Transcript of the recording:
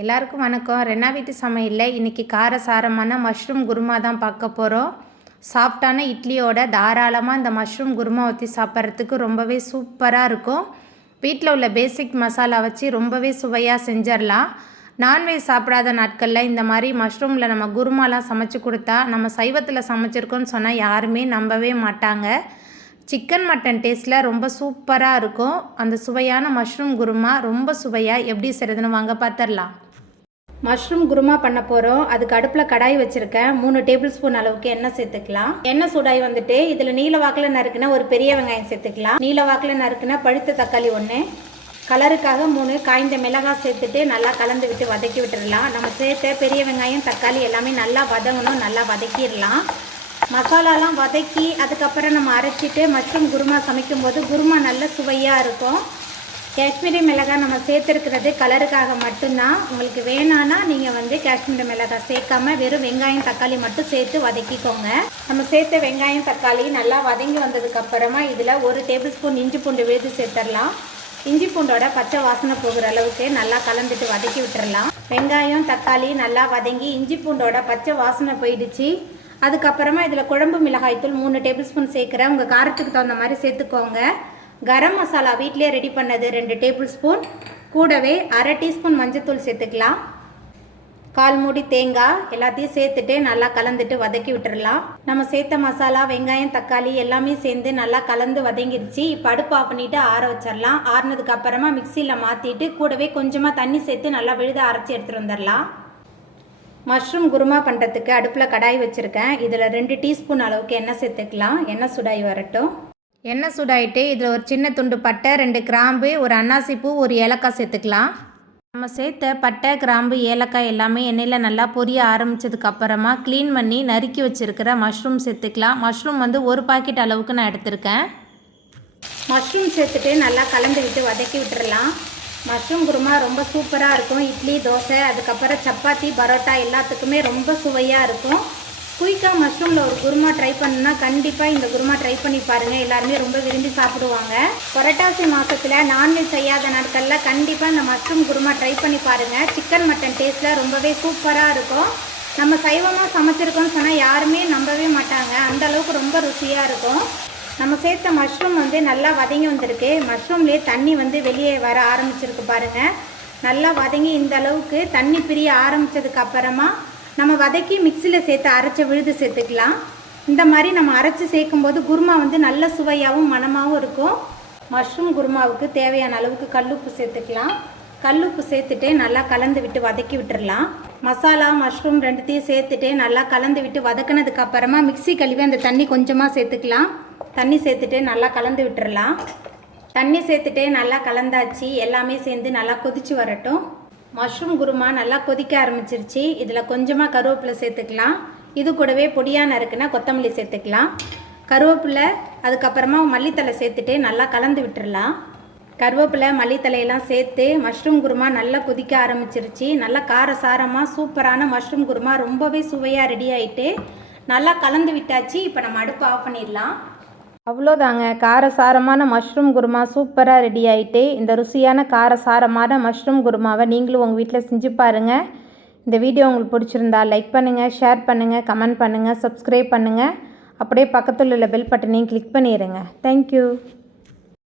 எல்லாருக்கும் வணக்கம். ரெண்டா வீட்டு சமையலில் இன்றைக்கி காரசாரமான மஷ்ரூம் குருமா தான் பார்க்க போகிறோம் சாஃப்டான இட்லியோட தாராளமாக இந்த மஷ்ரூம் குருமா ஊற்றி சாப்பிட்றதுக்கு ரொம்பவே சூப்பராக இருக்கும். வீட்டில் உள்ள பேசிக் மசாலா வச்சு ரொம்பவே சுவையாக செஞ்சிடலாம் நான்வெஜ் சாப்பிடாத நாட்களில் இந்த மாதிரி மஷ்ரூமில் நம்ம குருமாலாம் சமைச்சு கொடுத்தா நம்ம சைவத்தில் சமைச்சிருக்கோன்னு சொன்னால் யாருமே நம்பவே மாட்டாங்க. சிக்கன் மட்டன் டேஸ்ட்டில் ரொம்ப சூப்பராக இருக்கும். அந்த சுவையான மஷ்ரூம் குருமா ரொம்ப சுவையாக எப்படி செய்கிறதுன்னு வாங்க பார்த்துடலாம் மஷ்ரூம் குருமா பண்ண போகிறோம் அதுக்கு அடுப்பில் கடாய் வச்சுருக்கேன். மூணு டேபிள் ஸ்பூன் அளவுக்கு எண்ணெய் சேர்த்துக்கலாம். எண்ணெய் சூடாய் வந்துட்டு இதில் நீல வாக்கில் நறுக்குனா ஒரு பெரிய வெங்காயம் சேர்த்துக்கலாம். நீல வாக்கில் நறுக்குனா பழுத்த தக்காளி ஒன்று கலருக்காக மூணு. காய்ந்த மிளகாய் சேர்த்துட்டு நல்லா கலந்து விட்டு வதக்கி விட்டுடலாம் நம்ம சேர்த்த பெரிய வெங்காயம் தக்காளி எல்லாமே நல்லா வதங்கணும். நல்லா வதக்கிடலாம். மசாலாலாம் வதக்கி அதுக்கப்புறம் நம்ம அரைச்சிட்டு மஷ்ரூம் குருமா சமைக்கும் போது குருமா நல்ல சுவையாக இருக்கும். காஷ்மீரி மிளகாய் நம்ம சேர்த்துருக்கிறது கலருக்காக மட்டும்தான். உங்களுக்கு வேணான்னா நீங்கள் வந்து காஷ்மீரி மிளகாய் சேர்க்காம வெறும் வெங்காயம் தக்காளி மட்டும் சேர்த்து வதக்கிக்கோங்க. நம்ம சேர்த்த வெங்காயம் தக்காளி நல்லா வதங்கி வந்ததுக்கப்புறமா இதில் ஒரு டேபிள் ஸ்பூன் இஞ்சி பூண்டு விழுது சேர்த்துடலாம் இஞ்சி பூண்டோட பச்சை வாசனை போகிற அளவுக்கு நல்லா கலந்துட்டு வதக்கி விட்டுறலாம் வெங்காயம் தக்காளி நல்லா வதங்கி இஞ்சி பூண்டோட பச்சை வாசனை போயிடுச்சு. அதுக்கப்புறமா இதில் குழம்பு மிளகாய்த்தூள் மூணு டேபிள் ஸ்பூன் சேர்க்குறேன். உங்கள் காரத்துக்கு தகுந்த மாதிரி சேர்த்துக்கோங்க. கரம் மசாலா வீட்டிலே ரெடி பண்ணது ரெண்டு டேபிள் ஸ்பூன் கூடவே அரை டீஸ்பூன் மஞ்சத்தூள் சேர்த்துக்கலாம். கால் மூடி தேங்காய் எல்லாத்தையும் சேர்த்துட்டு நல்லா கலந்துட்டு வதக்கி விட்டுறலாம். நம்ம சேர்த்த மசாலா வெங்காயம் தக்காளி எல்லாமே சேர்ந்து நல்லா கலந்து வதங்கிருச்சு. இப்போ அடுப்பு ஆஃப் பண்ணிவிட்டு ஆற வச்சிடலாம். ஆறுனதுக்கு அப்புறமா மிக்சியில் மாற்றிட்டு கூடவே கொஞ்சமாக தண்ணி சேர்த்து நல்லா விழுத அரைச்சி எடுத்துகிட்டு வந்துடலாம். மஷ்ரூம் குருமா பண்ணுறதுக்கு அடுப்பில் கடாய் வச்சுருக்கேன். இதில் ரெண்டு டீஸ்பூன் அளவுக்கு எண்ணெய் சேர்த்துக்கலாம். எண்ணெய் சுடாய் வரட்டும். எண்ணெய் சூடாயிட்டு? இதில் ஒரு சின்ன துண்டு பட்டை ரெண்டு கிராம்பு ஒரு அன்னாசி பூ ஒரு ஏலக்காய் சேர்த்துக்கலாம். நம்ம சேர்த்த பட்டை கிராம்பு ஏலக்காய் எல்லாமே எண்ணெயில் நல்லா பொரிய ஆரம்பித்ததுக்கு அப்புறமா க்ளீன் பண்ணி நறுக்கி வச்சுருக்கிற மஷ்ரூம் சேர்த்துக்கலாம். மஷ்ரூம் வந்து ஒரு பாக்கெட் அளவுக்கு நான் எடுத்திருக்கேன். மஷ்ரூம் சேர்த்துட்டு நல்லா கலந்துக்கிட்டு வதக்கி விட்டுறலாம். மஷ்ரூம் குருமா ரொம்ப சூப்பராக இருக்கும். இட்லி தோசை அதுக்கப்புறம் சப்பாத்தி பரோட்டா எல்லாத்துக்குமே ரொம்ப சுவையாக இருக்கும். குயிக்காக மஷ்ரூமில் ஒரு குருமா ட்ரை பண்ணுன்னா கண்டிப்பாக இந்த குருமா ட்ரை பண்ணி பாருங்கள் எல்லாருமே ரொம்ப விரும்பி சாப்பிடுவாங்க. புரட்டாசி மாதத்தில் நான்வெஜ் செய்யாத நாட்களில் கண்டிப்பாக இந்த மஷ்ரூம் குருமா ட்ரை பண்ணி பாருங்கள் சிக்கன் மட்டன் டேஸ்ட்டில் ரொம்பவே சூப்பராக இருக்கும். நம்ம சைவமாக சமைச்சிருக்கோம்னு சொன்னால் யாருமே நம்பவே மாட்டாங்க. அந்த அளவுக்கு ரொம்ப ருசியாக இருக்கும். நம்ம சேர்த்த மஷ்ரூம் வந்து நல்லா வதங்கி வந்திருக்கு. மஷ்ரூம்லேயே தண்ணி வந்து வெளியே வர ஆரம்பிச்சிருக்கு பாருங்கள் நல்லா வதங்கி இந்த அளவுக்கு தண்ணி பிரிய ஆரம்பித்ததுக்கு அப்புறமா நம்ம வதக்கி மிக்சியில் சேர்த்து அரைச்ச விழுது சேர்த்துக்கலாம். இந்த மாதிரி நம்ம அரைச்சி சேர்க்கும்போது குருமா வந்து நல்ல சுவையாகவும் மனமாகவும் இருக்கும். மஷ்ரூம் குருமாவுக்கு தேவையான அளவுக்கு கல்லுப்பு சேர்த்துக்கலாம். கல்லுப்பு சேர்த்துட்டு நல்லா கலந்து விட்டு வதக்கி விட்டுடலாம் மசாலா மஷ்ரூம் ரெண்டுத்தையும் சேர்த்துட்டு நல்லா கலந்து விட்டு வதக்கினதுக்கு அப்புறமா மிக்சி கழுவி அந்த தண்ணி கொஞ்சமாக சேர்த்துக்கலாம். தண்ணி சேர்த்துட்டு நல்லா கலந்து விட்டுடலாம் தண்ணி சேர்த்துட்டு நல்லா கலந்தாச்சு. எல்லாமே சேர்ந்து நல்லா கொதிச்சு வரட்டும். மஷ்ரூம் குருமா நல்லா கொதிக்க ஆரம்பிச்சிருச்சு. இதில் கொஞ்சமாக கருவேப்பிலை சேர்த்துக்கலாம். இது கூடவே பொடியாக நறுக்குன்னா கொத்தமல்லி சேர்த்துக்கலாம். கருவேப்பிலை அதுக்கப்புறமா மல்லித்தலை சேர்த்துட்டு நல்லா கலந்து விட்டுடலாம் கருவேப்பிலை மல்லித்தலையெல்லாம் சேர்த்து மஷ்ரூம் குருமா நல்லா கொதிக்க ஆரம்பிச்சிருச்சு. நல்லா காரசாரமாக சூப்பரான மஷ்ரூம் குருமா ரொம்பவே சுவையாக ரெடி ஆகிட்டு நல்லா கலந்து விட்டாச்சு. இப்போ நம்ம அடுப்பு ஆஃப் பண்ணிடலாம். அவ்வளோதாங்க. காரசாரமான மஷ்ரூம் குருமா சூப்பராக ரெடி ஆகிட்டு இந்த ருசியான காரசாரமான மஷ்ரூம் குருமாவை நீங்களும் உங்கள் வீட்டில் செஞ்சு பாருங்கள் இந்த வீடியோ உங்களுக்கு பிடிச்சிருந்தா லைக் பண்ணுங்கள் ஷேர் பண்ணுங்கள் கமெண்ட் பண்ணுங்கள் சப்ஸ்கிரைப் பண்ணுங்கள் அப்படியே பக்கத்தில் உள்ள பெல் பட்டனையும் கிளிக் பண்ணிடுங்க தேங்க்யூ